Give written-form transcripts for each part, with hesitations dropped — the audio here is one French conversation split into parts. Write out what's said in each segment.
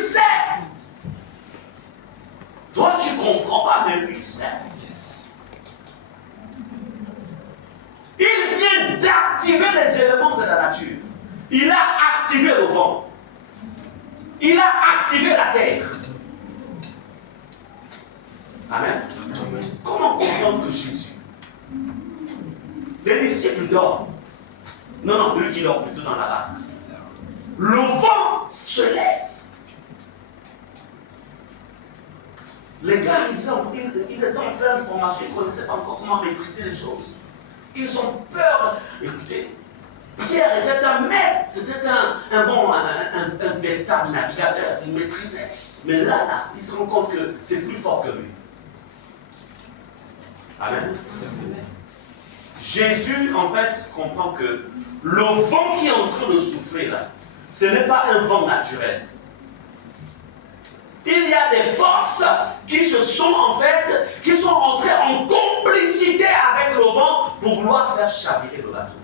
sait. Toi, tu ne comprends pas, mais lui, il sait. Il vient d'activer les éléments de la nature. Il a activé le vent. Il a activé la terre. Amen. Comment comprendre que Jésus, les disciples dorment? Non, celui qui dort plutôt dans la barque. Le vent se lève. Les gars, ils étaient en pleine formation, ils ne connaissaient pas encore comment maîtriser les choses. Ils ont peur. Écoutez, Pierre était un maître, c'était un véritable navigateur, il maîtrisait. Mais là, il se rend compte que c'est plus fort que lui. Amen. Jésus, en fait, comprend que le vent qui est en train de souffler là, ce n'est pas un vent naturel. Il y a des forces qui se sont en fait, qui sont entrées en complicité avec le vent pour vouloir faire chavirer le bateau.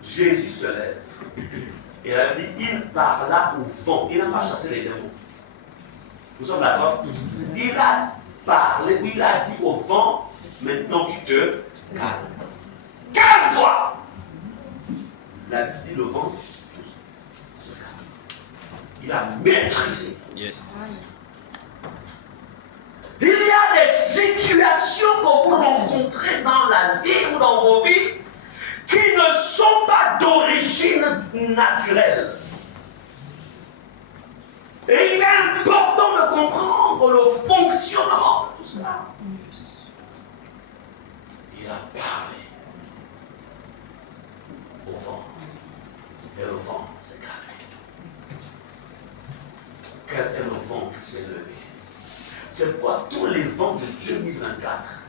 Jésus se lève. Et elle dit, il parla au vent. Il n'a pas chassé les démons. Nous sommes d'accord? Il a parlé, il a dit au vent, maintenant tu te calmes. Calme-toi! Il a dit le vent se calme. Il a maîtrisé. Yes. Il y a des situations que vous rencontrez dans la vie ou dans vos vies qui ne sont pas d'origine naturelle. Et il est important de comprendre le fonctionnement de tout cela. Il a parlé au vent. Et le vent s'est calmé. Quel est le vent qui s'est levé? C'est pourquoi tous les vents de 2024,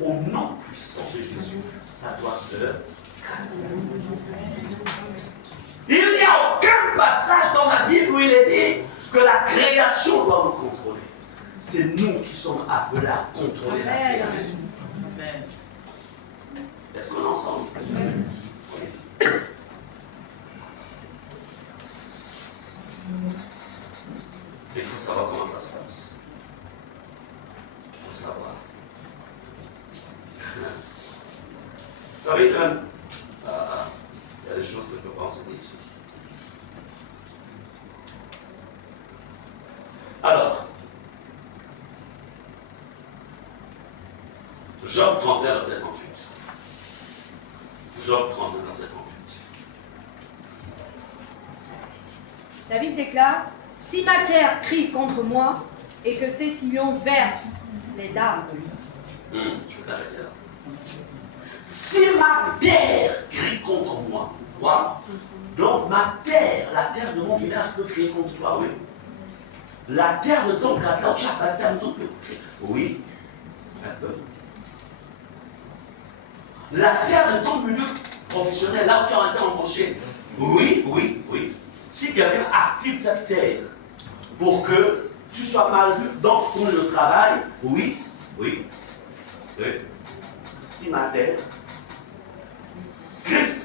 au nom puissant de Jésus, ça doit se calmer. Il n'y a aucun passage dans la Bible où il est dit que la création doit nous contrôler. C'est nous qui sommes appelés à contrôler la création. Est-ce qu'on est ensemble? Oui. Il faut savoir comment ça se passe. Il faut savoir. Vous savez, il y a des choses que je peux pas enseigner ici. Alors, Job 31, verset 38. Job 31, verset 38. La Bible déclare, si ma terre crie contre moi et que ses sillons versent les larmes. Je peux t'arrêter là. Si ma terre crie contre moi, wow. Donc ma terre, la terre de mon village peut crier contre toi, oui. La terre de ton quartier, là où tu as bâti ta maison peut crier. Oui, un peu. La terre de ton milieu professionnel, là où tu as été embauché. Oui. Si quelqu'un active cette terre pour que tu sois mal vu dans le travail, oui. Si ma terre crie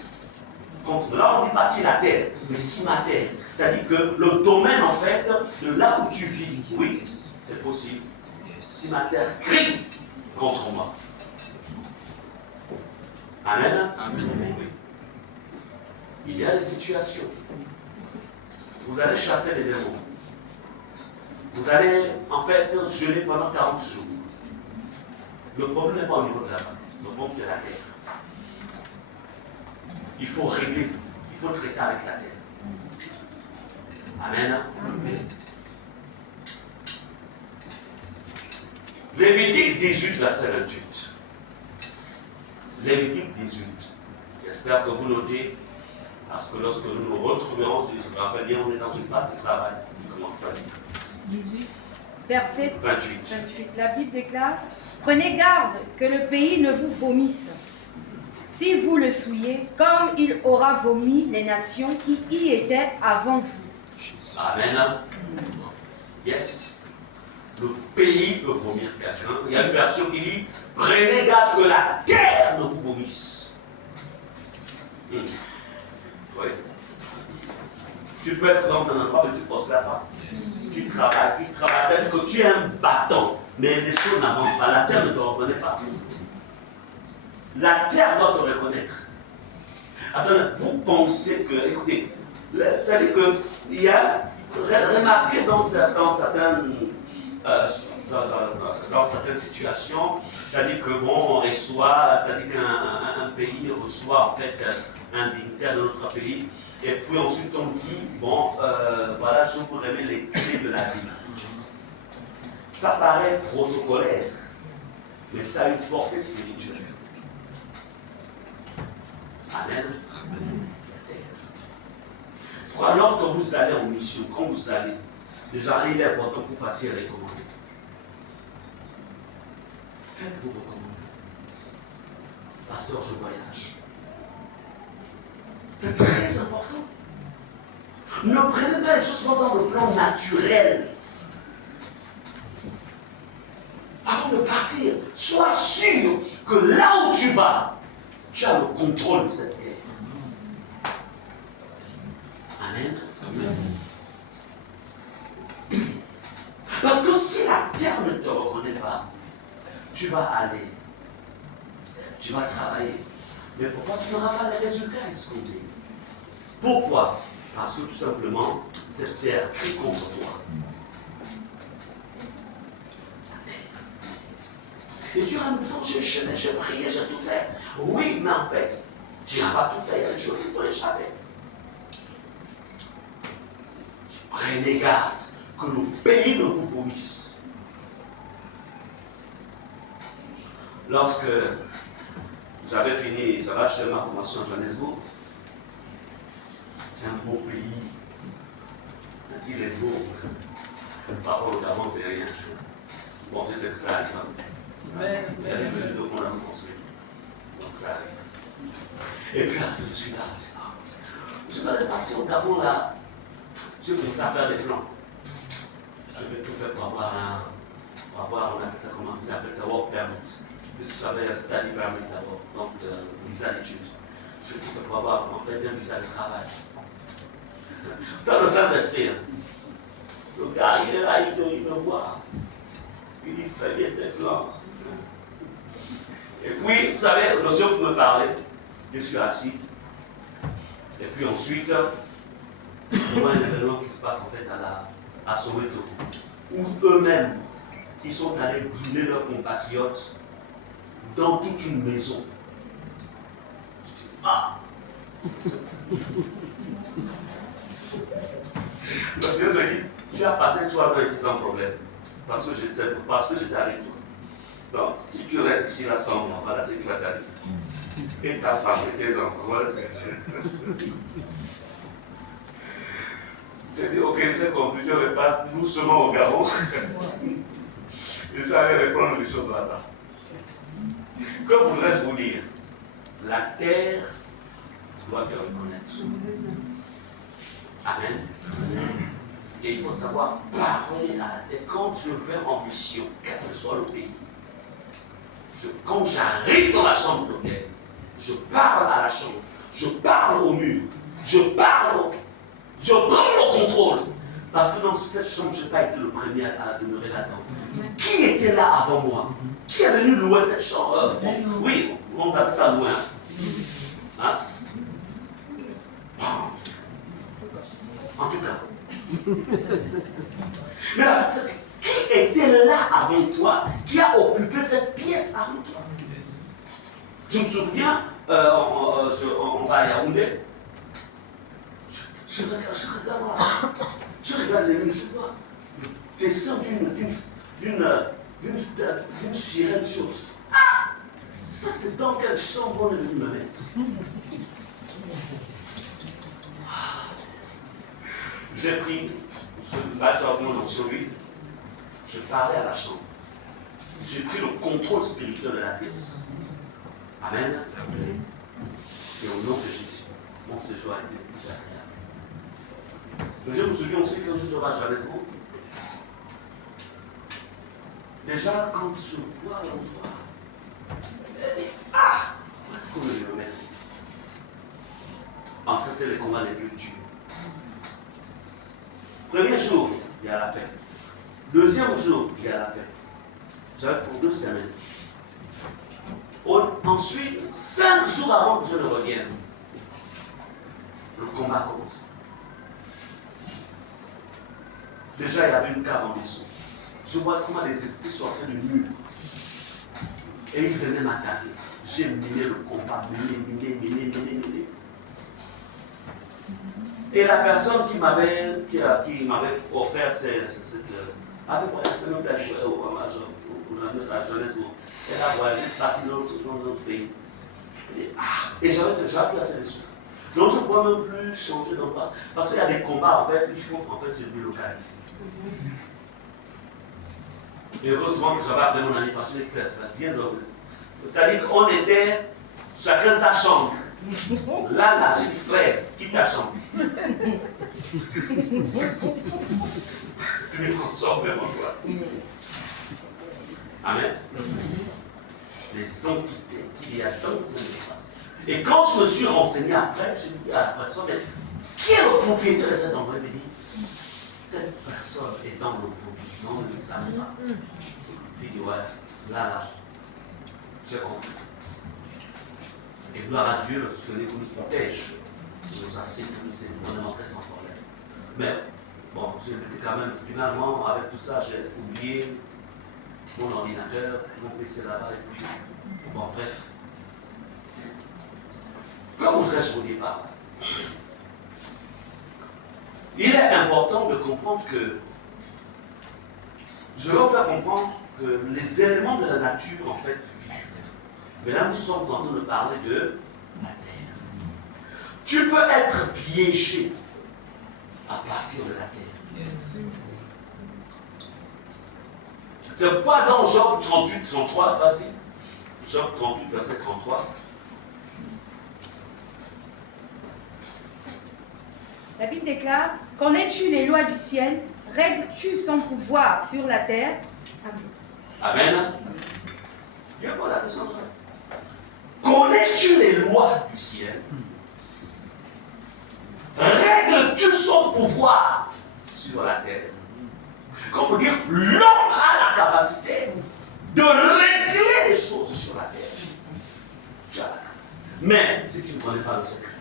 contre moi, là on dit pas si la terre, mais si ma terre, c'est-à-dire que le domaine en fait de là où tu vis, oui, c'est possible. Si ma terre crie contre moi. Amen. Amen. Oui. Il y a des situations. Vous allez chasser les démons. Vous allez en fait jeûner pendant 40 jours. Le problème n'est pas au niveau de la main. Le problème c'est la terre. Il faut régler, il faut traiter avec la terre. Amen. Amen. Lévitique 18, verset 28. Lévitique 18. J'espère que vous notez, parce que lorsque nous nous retrouverons, je me rappelle bien, on est dans une phase de travail. Je commence vas-y. 18, verset 28. La Bible déclare, prenez garde que le pays ne vous vomisse. Si vous le souillez, comme il aura vomi les nations qui y étaient avant vous. Amen. Yes. Le pays peut vomir quelqu'un. Il y a une version qui dit, prenez garde que la terre ne vous vomisse. Oui. Tu peux être dans un endroit, mais tu ne poses pas. Tu travailles. C'est-à-dire que tu es un bâton, mais les choses n'avancent pas. La terre ne te reconnaît pas. La terre doit te reconnaître. Attends, vous pensez que, écoutez, c'est-à-dire qu'il y a, remarquez dans certaines situations, c'est-à-dire que bon, on reçoit, c'est-à-dire qu'un pays reçoit en fait un dignitaire de notre pays, et puis ensuite on dit, bon, voilà, je vous remets les clés de la vie. Ça paraît protocolaire, mais ça a une portée spirituelle. Amen. Lorsque vous allez en mission, quand vous allez, déjà il est important que vous fassiez recommander. Faites-vous recommander. Pasteur, je voyage. C'est très important. Ne prenez pas les choses dans le plan naturel. Avant de partir, sois sûr que là où tu vas, tu as le contrôle de cette terre. Amen. Amen. Parce que si la terre ne te reconnaît pas, tu vas aller, tu vas travailler, mais pourquoi tu n'auras pas les résultats escomptés? Pourquoi? Parce que tout simplement, cette terre crie contre toi. Et tu vas me dire, j'ai prié, j'ai tout fait. Oui, mais en fait, tu n'as pas tout fait, il y a des choses qui t'ont échappé. Prenez garde que le pays ne vous vomisse. Lorsque j'avais fini, j'avais acheté ma formation à Johannesburg, c'est un beau pays. On a dit les beaux. Par rapport au Gabon, c'est rien. Bon, je sais que ça arrive. Il y a des villes qu'on a construit. Donc ça arrive. Et puis après, je suis là. Je vais partir au Gabon là. Je vais commencer à faire des plans. Je vais tout faire pour avoir on appelle ça comment? Ils appellent ça work permit. Puisque j'avais un study permit d'abord, donc visa d'études. Je vais tout faire pour avoir en fait un visa de travail. Ça, le Saint-Esprit. Le gars, il est là, il me voit. Il dit, fais bien tes plans. Et puis, vous savez, le Dieu me parlait. Je suis assis. Et puis ensuite, je vois un événement qui se passe en fait à Soweto, où eux-mêmes, ils sont allés brûler leurs compatriotes dans toute une maison. Je dis, ah! Le Seigneur me dit, tu as passé 3 ans ici sans problème, parce que j'étais avec toi. Donc, si tu restes ici là sans moi, voilà ce qui va t'arriver. Et ta femme et tes enfants, voilà ce qui va t'arriver. J'ai dit, ok, j'ai compris, je repars doucement au Gabon. Je suis allé reprendre les choses là-bas. Que voudrais-je vous dire? La terre doit te reconnaître. Amen. Et il faut savoir parler à la terre. Quand je vais en mission, quel que soit le pays, quand j'arrive dans la chambre d'hôtel, je parle à la chambre, je parle au mur, je prends le contrôle. Parce que dans cette chambre, je n'ai pas été le premier à demeurer là-dedans. Qui était là avant moi? Qui est venu louer cette chambre? Oui, on appelle ça louer. Hein? En tout cas. Mais la vérité, qui était là avant toi? Qui a occupé cette pièce avant toi? Je me souviens, on va à Yaoundé. Je regarde les murs, je vois le dessin d'une sirène sur. Ah! Ça, c'est dans quelle chambre on est venu me mettre? J'ai pris, là, sur lui, je parlais à la chambre. J'ai pris le contrôle spirituel de la pièce. Amen. Et au nom de Jésus, mon séjour a été plus agréable. Mais je me souviens aussi qu'un jour je vais à Johannesburg. Déjà, quand je vois l'endroit, je dis, ah, où est-ce qu'on veut le mettre? En c'était les combats les plus durs. Premier jour, il y a la paix. Deuxième jour, il y a la paix. Vous savez, pour 2 semaines. Ensuite, 5 jours avant que je ne revienne, le combat commence. Déjà, il y avait une cave en dessous. Je vois comment les esprits sont en train de mûrir. Et ils venaient m'attaquer. J'ai mené le combat, mené. Et la personne qui m'avait offert cette avait voyagé à la jeunesse, elle a voyagé partie dans notre pays. Et j'avais placé dessus. Donc je ne pourrais même plus changer d'endroit. Parce qu'il y a des combats, en fait, il faut en fait se délocaliser. Et heureusement que j'avais appelé mon ami parce que je l'ai fait bien noble. C'est-à-dire qu'on était chacun sa chambre. Là, j'ai dit frère, quitte ta chambre. C'est une consort vraiment joie. Amen. Les entités qu'il y a dans un espace. Et quand je me suis renseigné après, j'ai dit à la personne, mais qui est le propriétaire de cet endroit? Il me dit, cette personne est dans le phobie, dans le savait pas. Puis il dit, ouais, là, j'ai compris. Et gloire à Dieu, celui qui nous protège, qui nous a sécurisés, on est rentré sans problème. Mais, bon, j'ai été quand même, finalement, avec tout ça, j'ai oublié mon ordinateur, mon PC là-bas, et puis, bon, bref. Que voudrais-je vous dire par là? Il est important de comprendre que, je vais vous faire comprendre que les éléments de la nature, en fait, vivent. Mais là, nous sommes en train de parler de la terre. Tu peux être piégé à partir de la terre. Yes. C'est pourquoi dans Job 38, 33, vas-y. Job 38, verset 33. La Bible déclare: connais-tu les lois du ciel? Règles-tu son pouvoir sur la terre? Amen. Amen. Viens pour la question. Connais-tu les lois du ciel? Règles-tu son pouvoir sur la terre? Comme on dit, l'homme a la capacité de régler les choses sur la terre. Tu as la capacité. Mais si tu ne connais pas le secret,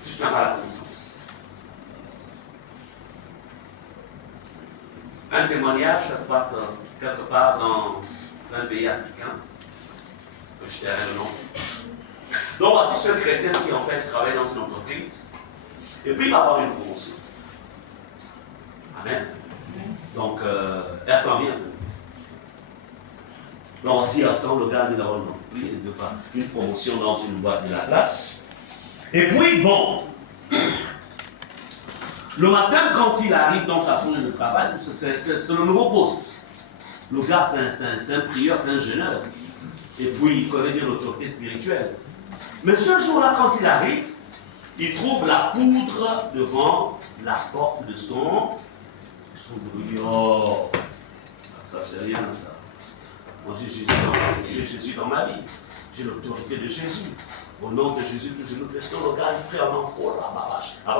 si tu n'as pas la connaissance. Un témoignage, ça se passe quelque part dans un pays africain. Je dirais le nom. Donc voici ce chrétien qui en fait travaille dans une entreprise. Et puis il va avoir une promotion. Amen. Donc elle s'en vient. Donc voici ensemble, le gars vient d'avoir une promotion dans une boîte de la place. Et puis bon, le matin quand il arrive dans sa journée de travail, c'est le nouveau poste. Le gars c'est un prieur, c'est un jeûneur. Et puis il connaît bien l'autorité spirituelle. Mais ce jour-là, quand il arrive, il trouve la poudre devant la porte de son boulot. Oh, ça c'est rien ça. Moi j'ai Jésus dans ma vie. J'ai l'autorité de Jésus. Au nom de Jésus, que je nous fais le gars, frère, encore la babache. Au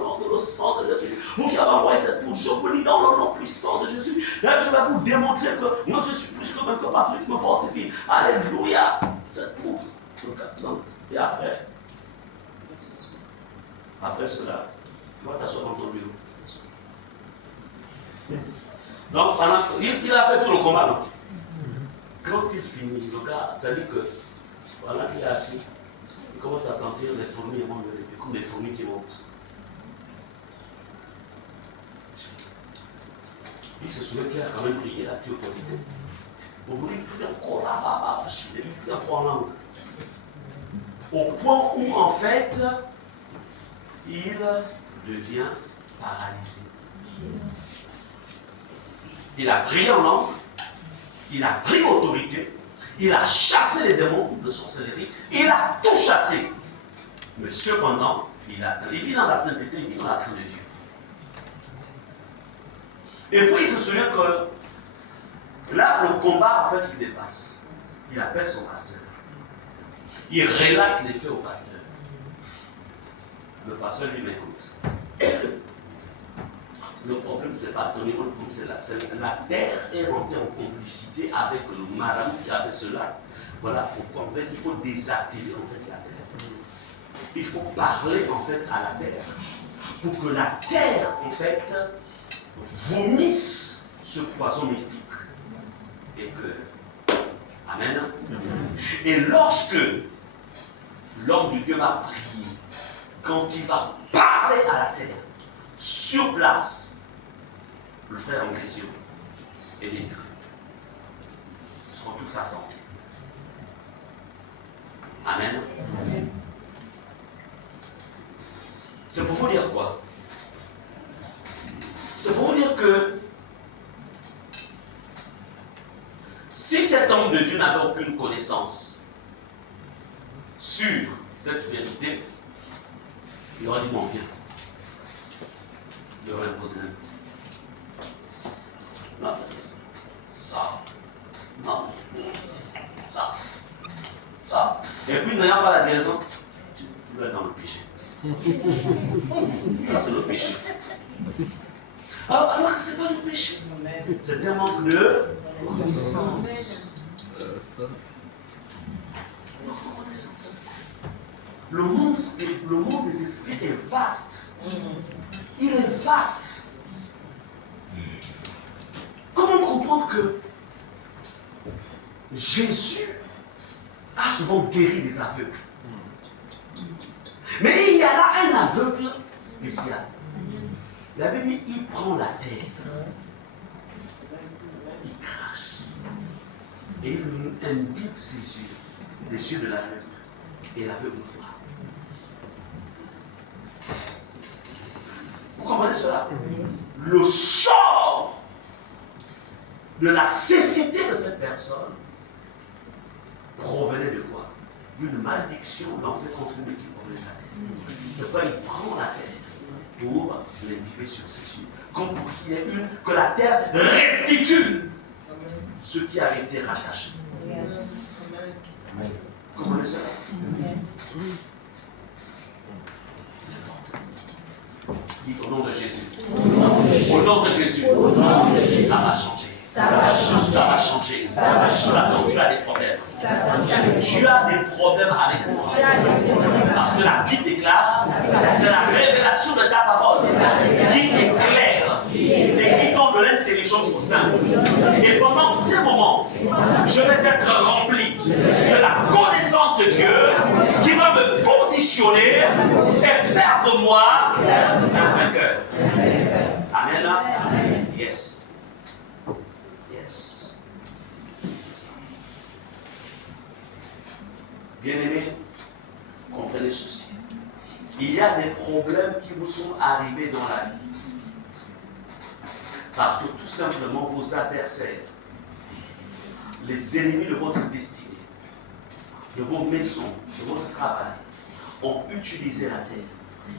nom de le sang de Jésus. Vous qui avez envoyé cette poudre, je vous lis dans le nom puissant de Jésus. Là, je vais vous démontrer que moi je suis plus que vainqueur par celui qui me fortifie. Alléluia. Cette poudre. Et après cela, tu vas t'asseoir dans ton bureau. Donc, il a fait tout le combat, non? Quand il finit, le gars, ça dit que voilà qu'il est assis, il commence à sentir les fourmis comme des fourmis qui montent. Il se souvient qu'il a quand même prié la petite autorité. Au bout il prie encore là, il prie encore en langue. Au point où en fait, il devient paralysé. Il a prié en langue. Il a pris autorité, il a chassé les démons de sorcellerie, il a tout chassé. Mais cependant, il vit dans la sainteté, il vit dans la crainte de Dieu. Et puis il se souvient que là, le combat, en fait, il dépasse. Il appelle son pasteur. Il relate les faits au pasteur. Le pasteur lui m'écoute. Le problème, c'est pas ton niveau, le problème, c'est la terre est rentrée en complicité avec le marabout qui a fait cela. Voilà pourquoi en fait, il faut désactiver en fait la terre. Il faut parler en fait à la terre. Pour que la terre en fait vomisse ce poison mystique. Et que. Amen. Et lorsque l'homme de Dieu va prier, quand il va parler à la terre, sur place, le frère en question est délivré. Il retrouve sa santé. Amen. C'est pour vous dire quoi? C'est pour vous dire que si cet homme de Dieu n'avait aucune connaissance sur cette vérité, il aurait dit mon bien. Il aurait imposé non, ça, non, ça. Et puis n'ayant pas la guérison, tu vas être dans le péché. Ça c'est le péché. Alors que ce n'est pas le péché. C'est un manque de connaissance. Le monde des esprits est vaste. Il est vaste. Comment comprendre que Jésus a souvent guéri les aveugles? Mais il y a là un aveugle spécial. Il avait dit, il prend la terre, il crache, et il imbibe ses yeux, les yeux de l'aveugle, et l'aveugle voit. Vous comprenez cela? Le sort de la cécité de cette personne provenait de quoi? D'une malédiction dans cette contenue qui provenait de la terre. C'est pourquoi il prend la terre pour l'imbiber sur ses yeux. Comme pour qu'il y ait que la terre restitue ce qui a été rattaché. Vous comprenez cela? Dites au nom de Jésus. Au nom de Jésus. Ça va changer. Ça va changer. Satan, tu as des problèmes. Tu as des problèmes avec moi. Parce que la Bible déclare, c'est la révélation de ta parole qui t'éclaire et qui donne de l'intelligence au sein. Et pendant ces moments, je vais être rempli de la connaissance de Dieu qui va me positionner et faire de moi un vainqueur. Amen. Yes. C'est ça. Bien-aimés, comprenez ceci. Il y a des problèmes qui vous sont arrivés dans la vie. Parce que tout simplement vos adversaires, les ennemis de votre destinée, de vos maisons, de votre travail, ont utilisé la terre.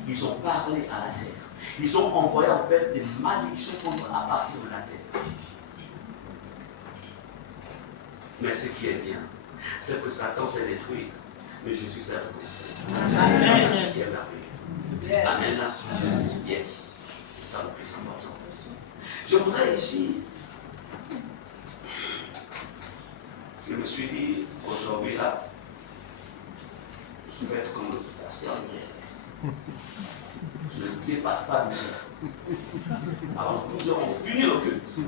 Ils ont parlé à la terre. Ils ont envoyé en fait des malédictions à partir de la terre. Mais ce qui est bien, c'est que Satan s'est détruit, mais Jésus s'est reconstruit. C'est ce qui est merveilleux. Amen. Yes. C'est ça le plus important. Je voudrais ici, je me suis dit, aujourd'hui là, je vais être comme le pasteur hier. Je ne dépasse pas 12 heures. Alors 12 heures, on finit le culte.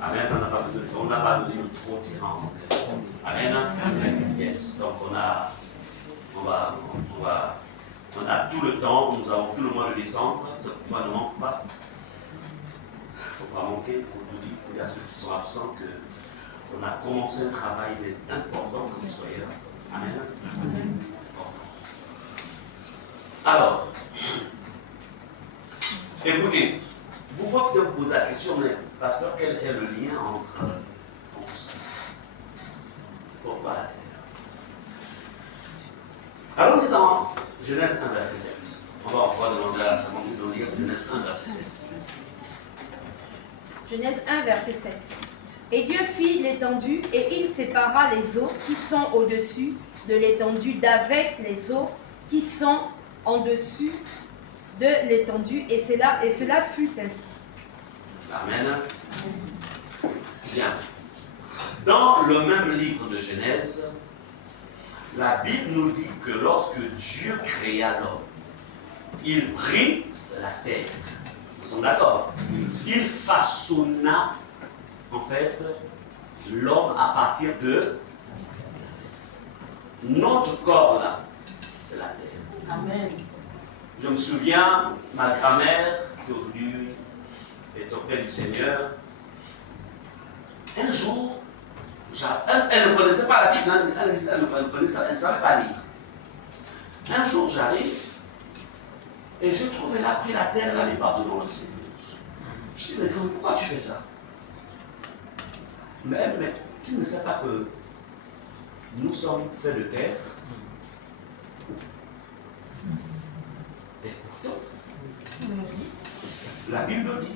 Amen, on n'a pas besoin de trop tyran. Amen. Yes, donc on a tout le temps, nous avons tout le mois de décembre, ce mois ne manque pas. Il ne faut pas manquer, il faut nous dire qu'il y a ceux qui sont absents qu'on a commencé un travail important que vous soyez là. Amen. Alors, écoutez, vous pouvez vous poser la question, mais pasteur, quel est le lien entre tout ça? Pourquoi la terre? Allons-y dans Genèse 1, verset 7. On va demander à sa famille de lire Genèse 1, verset 7. Genèse 1, verset 7. Et Dieu fit l'étendue, et il sépara les eaux qui sont au-dessus de l'étendue d'avec les eaux qui sont en dessus de l'étendue, et cela fut ainsi. Amen. Bien. Dans le même livre de Genèse, la Bible nous dit que lorsque Dieu créa l'homme, il prit la terre. Nous sommes d'accord? Il façonna, en fait, l'homme à partir de notre corps là. C'est la terre. Amen. Je me souviens, ma grand-mère, qui aujourd'hui est auprès du Seigneur, un jour, elle ne connaissait pas la Bible, elle ne savait pas lire. Un jour, j'arrive et je trouve elle a pris la terre, elle a mis partout dans le Seigneur. Je dis, mais pourquoi tu fais ça? Mais tu ne sais pas que nous sommes faits de terre. Et pourtant, la Bible dit.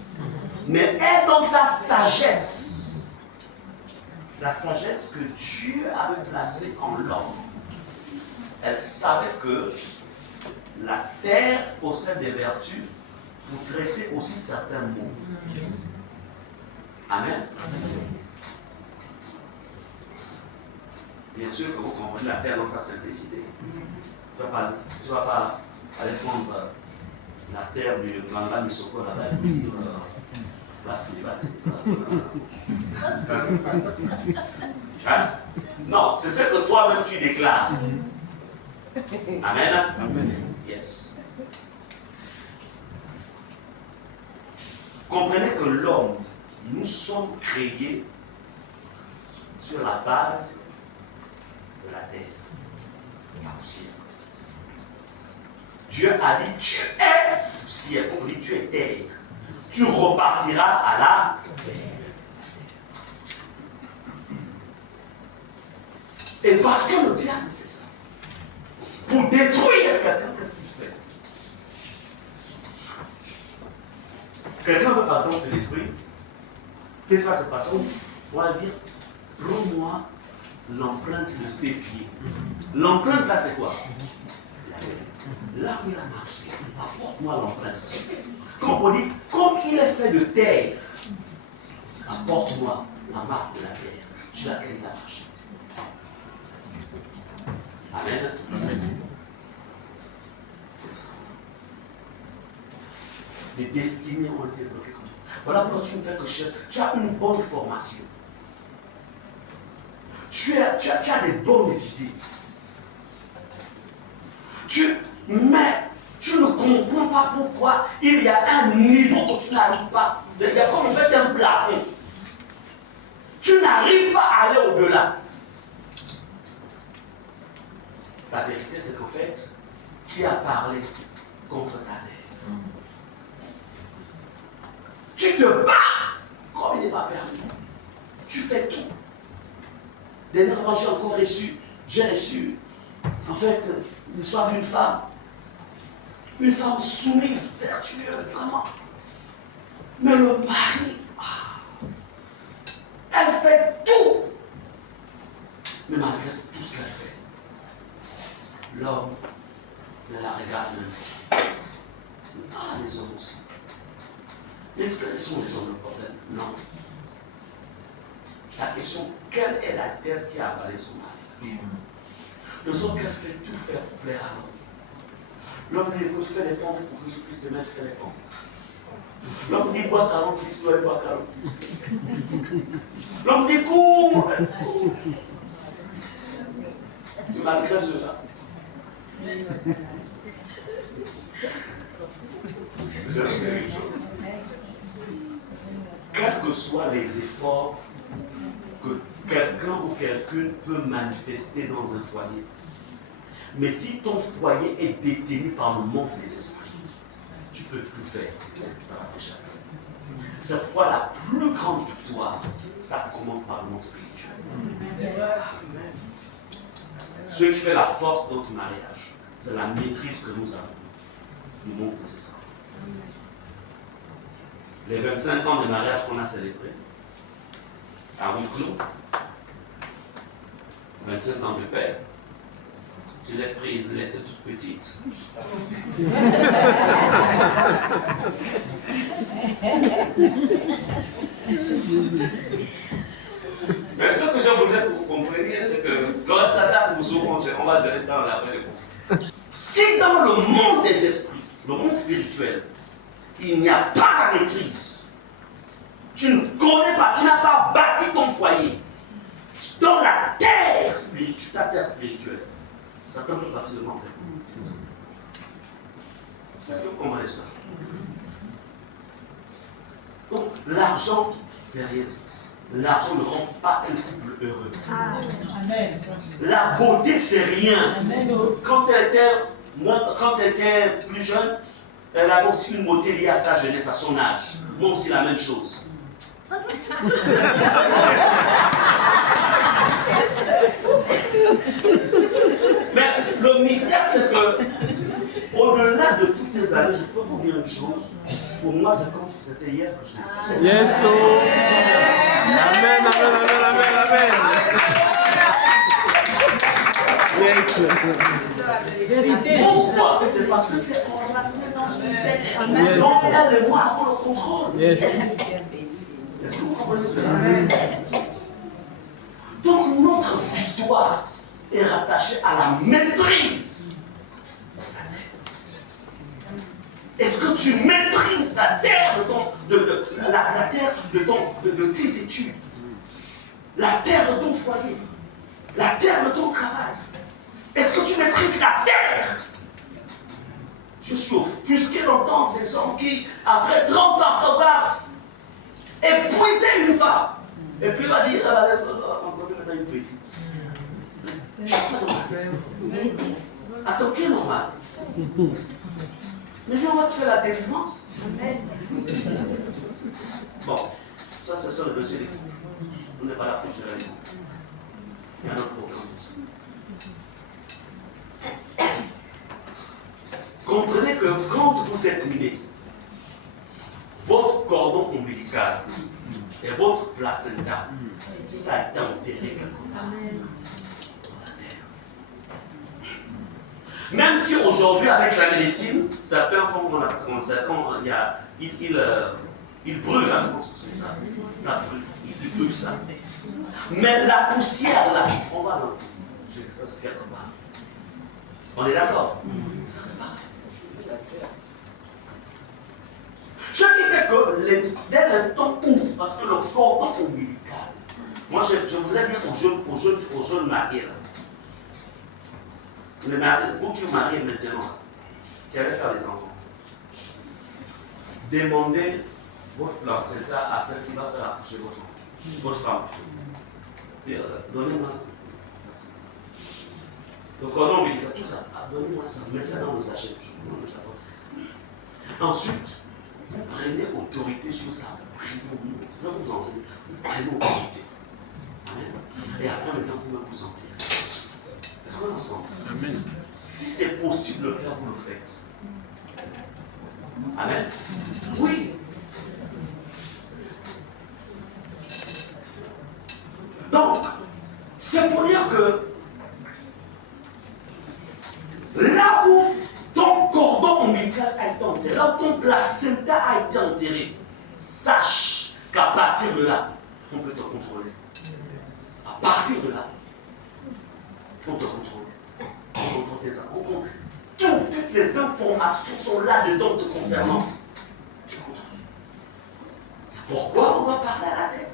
Mais elle, dans sa sagesse, la sagesse que Dieu avait placée en l'homme, elle savait que la terre possède des vertus pour traiter aussi certains mots. Yes. Amen. Bien sûr que vous comprenez la terre dans sa simplicité. Tu ne vas pas aller prendre la terre du Glanda Misoko là-bas et dire hein? Non, c'est ce que toi-même tu déclares. Amen. Amen. Yes. Comprenez que l'homme, nous sommes créés sur la base de la terre, la poussière. Dieu a dit, tu es poussière, on dit, tu es terre. Tu repartiras à la terre. Et parce que le diable, c'est ça. Pour détruire quelqu'un, qu'est-ce qu'il fait? Quelqu'un veut par exemple te détruire. Qu'est-ce qui va se passer? On va dire, prends-moi l'empreinte de ses pieds. L'empreinte là, c'est quoi? Là où il a marché, apporte-moi l'empreinte. Comme on dit, comme il est fait de terre, apporte-moi la marque de la terre sur laquelle il a marché. Amen. Amen. C'est ça. Les destinées ont été bloquées comme ça. Voilà pourquoi tu me fais que tu as une bonne formation. Tu as des bonnes idées. Mais tu ne comprends pas pourquoi il y a un niveau où tu n'arrives pas. Il y a comme en fait un plafond. Tu n'arrives pas à aller au-delà. La vérité, c'est qu'en fait, qui a parlé contre ta terre? Tu te bats comme il n'est pas permis. Tu fais tout. Dernièrement, j'ai reçu, en fait, l'histoire d'une femme. Une femme soumise, vertueuse, vraiment. Mais le mari, elle fait tout. Mais malgré tout ce qu'elle fait, l'homme ne la regarde même pas. Les hommes aussi. Est-ce que ce sont les hommes le problème? Non. La question, quelle est la terre qui a avalé son mari? De sorte qu'elle fait tout faire pour plaire à l'homme. L'homme dit, écoute, fais les pompes pour que je puisse te mettre, fais les pompes. L'homme dit, bois ta lampe, il dit, tu dois aller boire ta lampe. L'homme dit, cours. Et malgré cela, je vais dire une chose. Quels que soient les efforts que quelqu'un ou quelqu'une peut manifester dans un foyer, mais si ton foyer est détenu par le monde des esprits, tu peux tout faire, ça va t'échapper. C'est pourquoi la plus grande victoire, ça commence par le monde spirituel. Ce qui fait la force de notre mariage, c'est la maîtrise que nous avons du monde des esprits. Les 25 ans de mariage qu'on a célébrés, à Rouclou, 25 ans de paix, Je l'ai prise, elle était toute petite. Mais ce que je voudrais que vous compreniez, c'est que le reste d'attaque, on va gérer dans la vraie réponse. Si dans le monde des esprits, le monde spirituel, il n'y a pas la maîtrise, tu ne connais pas, tu n'as pas bâti ton foyer, dans la terre spirituelle, ta terre spirituelle, Satan peut facilement faire. Est-ce que vous comprenez ça? Donc, l'argent, c'est rien. L'argent ne rend pas un couple heureux. Amen. La beauté, c'est rien. Amen. Quand elle était plus jeune, elle avait aussi une beauté liée à sa jeunesse, à son âge. Moi aussi, la même chose. Mais le mystère, c'est que, au-delà de toutes ces années, je peux vous dire une chose. Pour moi, c'est comme si c'était hier que je l'ai fait. Yes, oh. Amen, amen, amen, amen, amen. Yes. Pourquoi? C'est parce que c'est en relation dans une terre. Donc, elle et moi avons le contrôle. Yes. Est-ce que vous comprenez cela? Donc, notre victoire est rattachée à la maîtrise. Est-ce que tu maîtrises la terre de tes études, la terre de ton foyer, la terre de ton travail? Est-ce que tu maîtrises la terre? Je suis offusqué d'entendre des hommes qui, après 30 ans, après avoir épuisé une femme, et puis il va dire, on va mettre une petite. Tu n'as pas dans la tête. Attends, tu es normal. Mais on va te faire la délivrance. Bon, ça c'est sur le dossier des couples. On n'est pas là pour gérer les couples. Il y a un autre programme pour ça. Comprenez que quand vous êtes né, votre cordon ombilical et votre placenta, ça a été enterré quelque part. Même si aujourd'hui, avec la médecine, ça peut enfant qu'on a, il brûle, hein, c'est ça. Ça brûle, il brûle ça. Mais la poussière là, on va l'enlever. Ça quelque part. On est d'accord? Ça repart. Ce qui fait que dès l'instant où, parce que le cordon ombilical, moi je voudrais dire aux jeunes mariés là, vous qui vous mariez maintenant, qui allez faire des enfants, demandez votre placenta à celle qui va faire accoucher votre enfant, votre femme plutôt. Donnez-moi ça. Le cordon ombilical, tout ça, donnez-moi ça, mettez ça dans le sachet. Ensuite, vous prenez autorité sur ça, vous prenez au nom, je vais vous enseigner, vous prenez autorité. Et après, maintenant, vous vous enterrez. Est-ce qu'on est ensemble? Amen. Si c'est possible de le faire, vous le faites. Amen. Oui. Donc, c'est pour dire que là où ton cordon ombilical a été enterré, là où ton placenta a été enterré, sache qu'à partir de là, on peut te contrôler. À partir de là, on te contrôle. On contrôle tes enfants. Toutes les informations sont là-dedans te concernant. Tu contrôles. C'est pourquoi on va parler à la terre.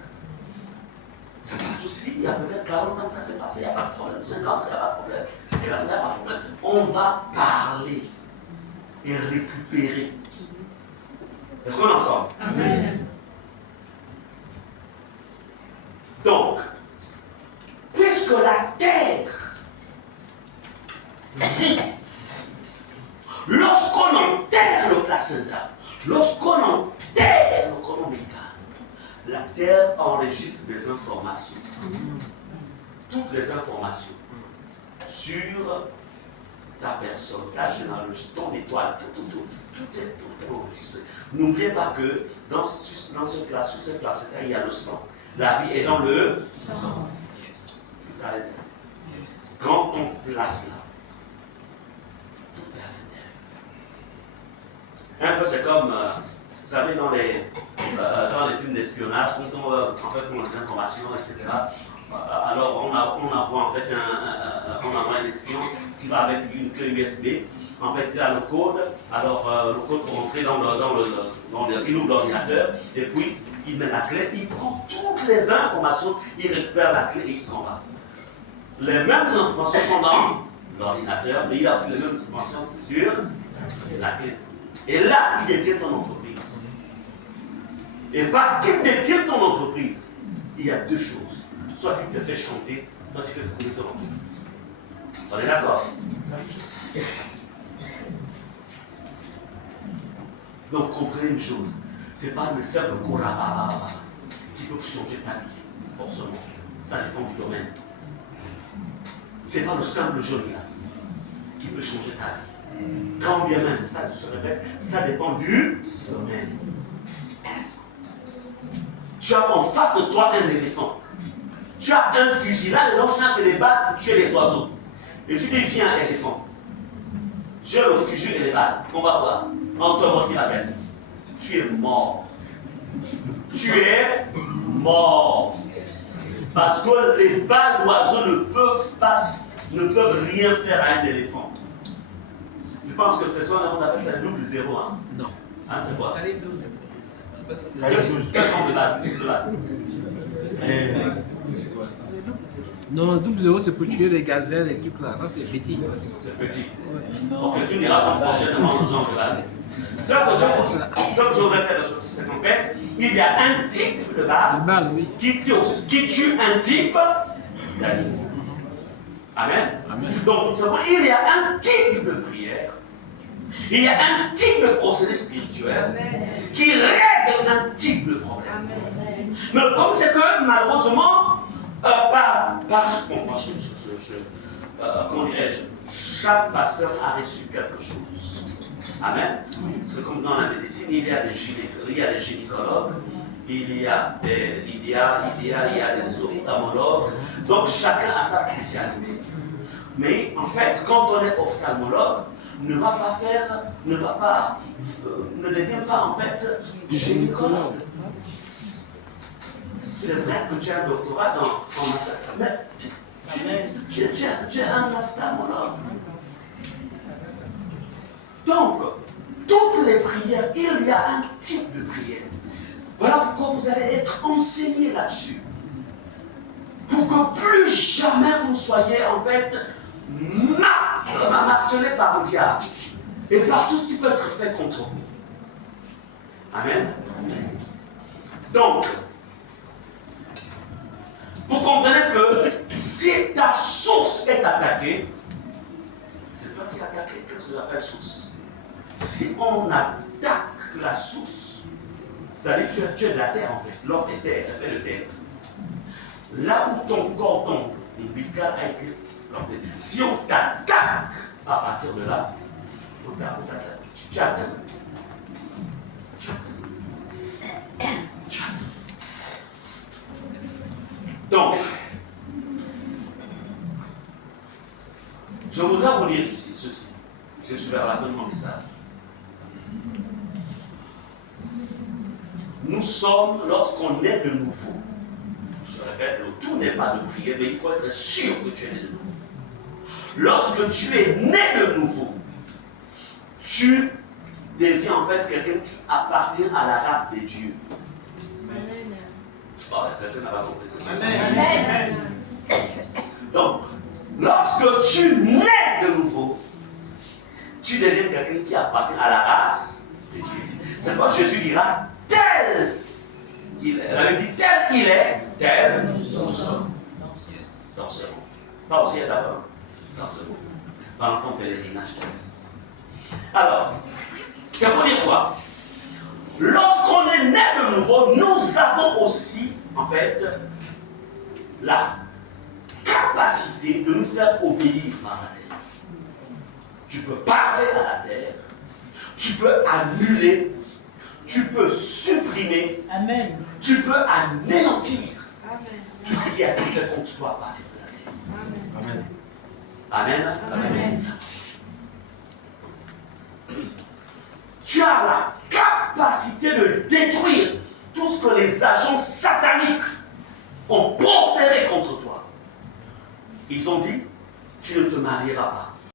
Il n'y a pas de souci, il y a peut-être 40 ans que ça s'est passé, il n'y a pas de problème, 50 ans, il n'y a pas de problème, 15 ans, il n'y a pas de problème. On va parler et récupérer. Est-ce qu'on est ensemble? Amen. Donc, puisque la terre vit, lorsqu'on enterre le placenta, lorsqu'on enterre le cordon ombilical, la terre enregistre des informations, toutes les informations sur ta personne, ta généalogie, ton étoile, tout est enregistré. N'oubliez pas que sur cette placenta, il y a le sang. La vie est dans le sang. Yes. Quand on place là, Un peu, c'est comme, vous savez, dans les films d'espionnage, quand on les informations, etc. Alors, on envoie en fait un espion qui va avec une clé USB. En fait, il a le code. Alors, le code pour entrer il ouvre l'ordinateur. Et puis, il met la clé, il prend toutes les informations, il récupère la clé et il s'en va. Les mêmes informations sont dans l'ordinateur, mais il a aussi les mêmes informations sur la clé. Et là, il détient ton entreprise. Et parce qu'il détient ton entreprise, il y a deux choses. Soit tu te fais chanter, soit tu fais couler ton entreprise. On est d'accord? Donc comprenez une chose, ce n'est pas le simple Korababa qui peut changer ta vie, forcément. Ça dépend du domaine. Ce n'est pas le simple jeune là qui peut changer ta vie. Quand bien même, ça, je répète, ça dépend du domaine. Tu as en face de toi un éléphant. Tu as un fusil là, dedans tu n'as que les balles pour tuer les oiseaux. Et tu dis, viens éléphant. J'ai le fusil et les balles. On va voir. Entre moi qui va gagner. Tu es mort. Tu es mort. Parce que les balles d'oiseaux ne peuvent rien faire à un éléphant. Je pense que c'est ça, on appelle ça le double zéro. Hein? Non. Hein, c'est quoi? C'est la même chose. De base. Non, double zéro, c'est pour tuer les gazelles et tout là. Ça, c'est petit. C'est petit. Ouais. Donc tu diras prochainement ce genre de balle. Ce que je voudrais faire aujourd'hui, c'est qu'en fait, il y a un type de balle Le bal, oui. qui tue un type d'ami. Amen. Amen. Donc, il y a un type de prière, il y a un type de procédé spirituel qui règle un type de problème. Mais le problème, c'est que malheureusement, comment dirais-je, chaque pasteur a reçu quelque chose. Amen. C'est comme dans la médecine, il y a des gynécologues, il y a des ophtalmologues, donc chacun a sa spécialité. Mais en fait, quand on est ophtalmologue, ne devient pas en fait gynécologue. C'est vrai que tu as un doctorat en massage, mais tu es un ophtalmologue. Donc, toutes les prières, il y a un type de prière. Voilà pourquoi vous allez être enseigné là-dessus. Pour que plus jamais vous soyez en fait martelé par le diable et par tout ce qui peut être fait contre vous. Amen. Donc, vous comprenez que si ta source est attaquée, c'est toi qui attaques. Qu'est-ce que j'appelle source? Si on attaque la source, c'est-à-dire que tu es de la terre en fait. L'homme est terre, tu fait de terre. Là où ton cordon ombilical a été planté. Si on t'attaque à partir de là, tu attaques. Donc, je voudrais vous lire ici ceci. Je suis vers la fin de mon message. Nous sommes, lorsqu'on est de nouveau, je répète, le tout n'est pas de prier, mais il faut être sûr que tu es né de nouveau. Lorsque tu es né de nouveau, tu deviens en fait quelqu'un qui appartient à la race des dieux. Oh, quelqu'un n'a pas compris ça. Amen. Donc, lorsque tu nais de nouveau, tu deviens quelqu'un qui appartient à la race des dieux. C'est pourquoi Jésus dira tel il est. La Bible dit tel il est, tel nous sommes. Dans ce monde. Pas au ciel d'abord. Dans ce monde. Pendant ton pèlerinage terrestre. Alors, ça veut dire quoi? Lorsqu'on est né de nouveau, nous avons aussi, en fait, la capacité de nous faire obéir par la terre. Tu peux parler à la terre, tu peux annuler, tu peux supprimer, Amen. Tu peux anéantir tout ce qui a été fait contre toi à partir de la terre. Amen. Amen. Amen. Amen. tu as la capacité de détruire tout ce que les agents sataniques ont proféré contre toi. Ils ont dit, tu ne te marieras pas.